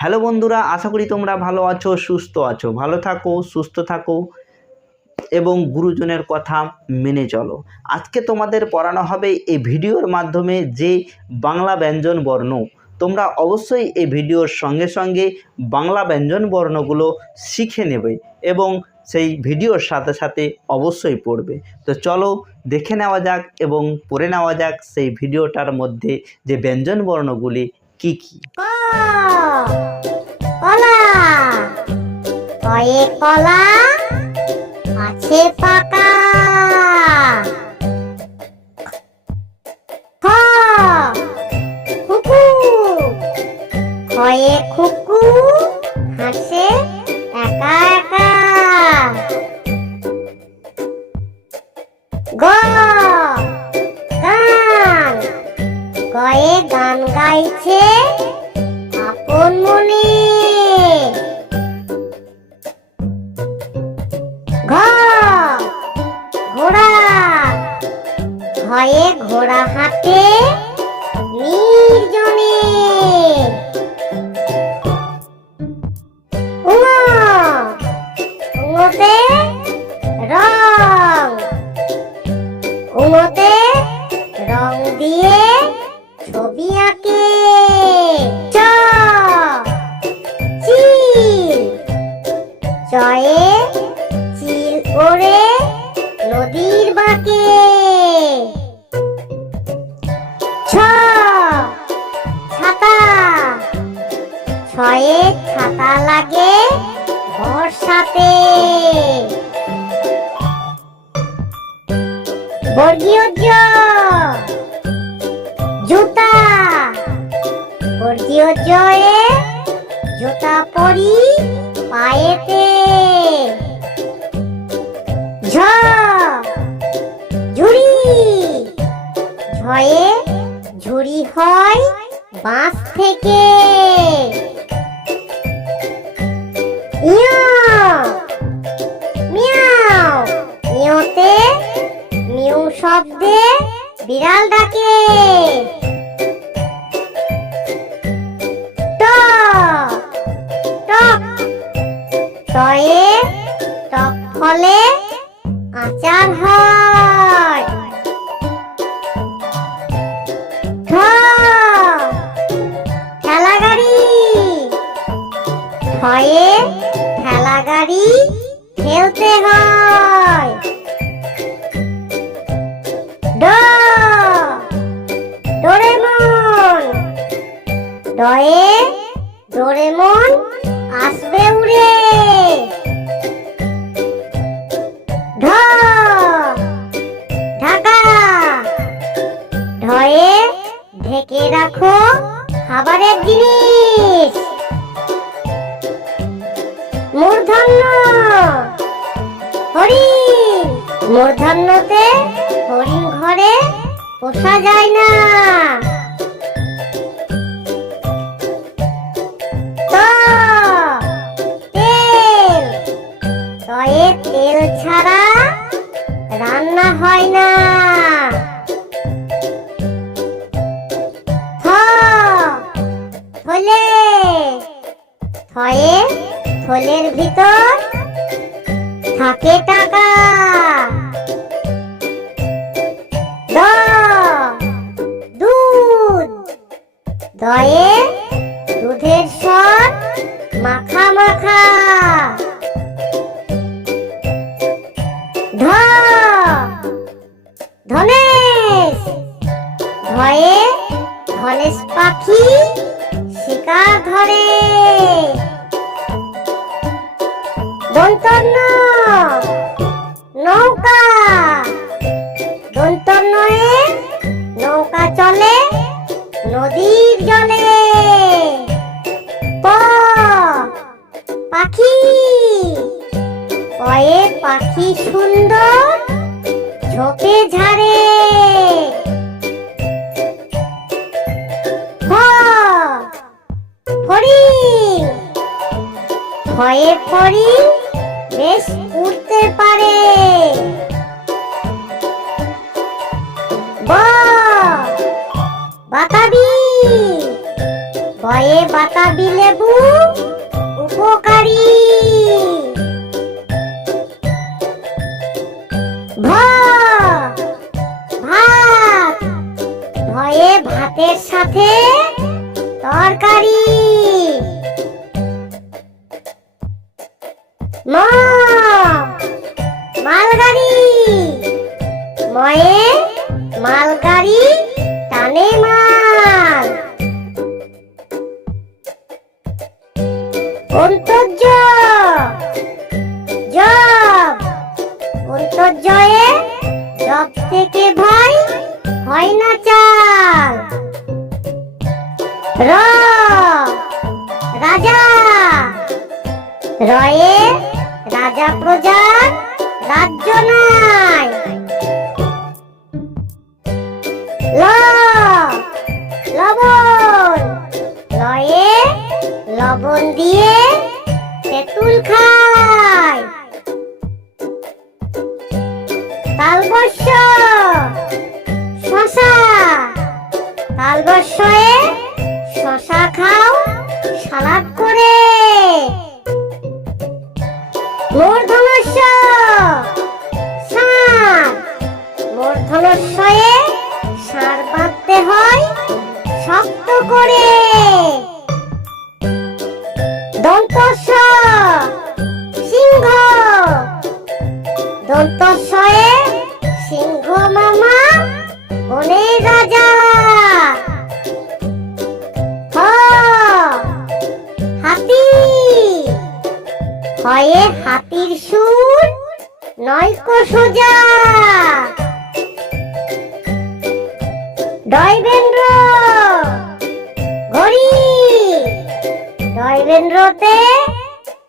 Hello বন্ধুরা, আশা করি তোমরা ভালো আছো, সুস্থ আছো। ভালো থাকো, সুস্থ থাকো এবং গুরুজনের কথা মেনে চলো। আজকে তোমাদের পড়ানো হবে এই ভিডিওর মাধ্যমে যে বাংলা ব্যঞ্জন বর্ণ। তোমরা অবশ্যই এই ভিডিওর সঙ্গে সঙ্গে বাংলা ব্যঞ্জন বর্ণগুলো শিখে নেবে এবং সেই ভিডিওর সাথে সাথে অবশ্যই পড়বে। তো চলো দেখে নেওয়া যাক এবং পড়ে নেওয়া যাক সেই ভিডিওটার মধ্যে যে ব্যঞ্জন বর্ণগুলি কী কী? কলা। কয়ে কলা আছে পাকা। গাইছে আপন মনে। ঘোড়া ঘয়ে ঘোড়া হাতে নির্জনে। উঙ উঙতে রং বাঁকে ছ। ছাতা। ছয়ে ছাতা লাগে বর্ষাতে। বর্গীয় জুতা। বর্গীয় জয়ে জুতা পরি পায়েতে। ঝয়ে ঝুড়ি হয় বাঁশ থেকে। শব্দে বিড়াল ডাকে। ডয়ে ডোরেমন আসবে উড়ে। ঢ। ঢাকা। ঢয়ে ঢেকে রাখো খাবারের জিনিস। মূর্ধন্য। হরিণ মূর্ধন্যতে হরিণ ঘরে পোষা যায় না। রান্না হয় না। থ। থলে। থয়ে থলের ভিতর থাকে টাকা। দ। দুধ। দয়ে বাতাবি। ভয়ে বাতাবি লেবু উপকারী। ভাত। ভয়ে ভাতের সাথে তরকারি। র। রাজা। রয়ে রাজা প্রজার রাজ্য নাই। ল। লবণ। লয়ে লবণ দিয়ে হয়ে হাতির সুর নয়কো সোজা। ডয়বেন্দ্র ঘড়ি। ডয়বেন্দ্রতে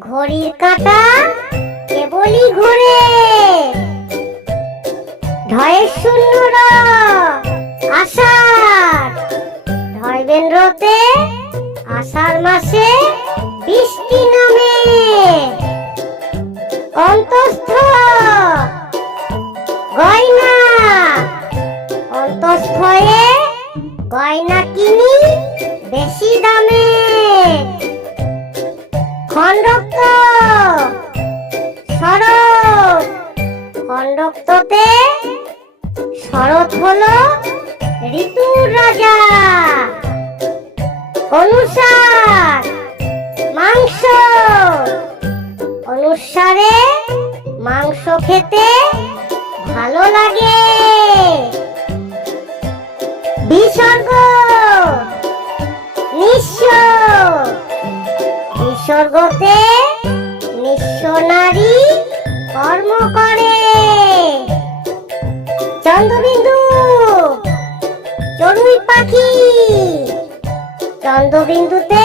ঘড়ির কাঁটা কেবলই ঘুরে। ঢয়ের শূন্য আষাঢ়। ধর্মেন্দ্রতে আষাঢ় মাসে বৃষ্টি নামে। অন্তস্থ। গয়না। অন্তস্থয়ে গয়না কিনি বেশি দামে। খণ্ডক্ত। শরৎ। খণ্ডক্ততে শরৎ হলো ঋতুর রাজা। অনুসার। মাংস। অনুসারে মাংস খেতে ভালো লাগে। বিসর্গ। নিঃস্ব। বিসর্গতে নিঃস্ব নারী কর্ম করে। চন্দ্রবিন্দু, চড়ুই পাখি। চন্দ্রবিন্দুতে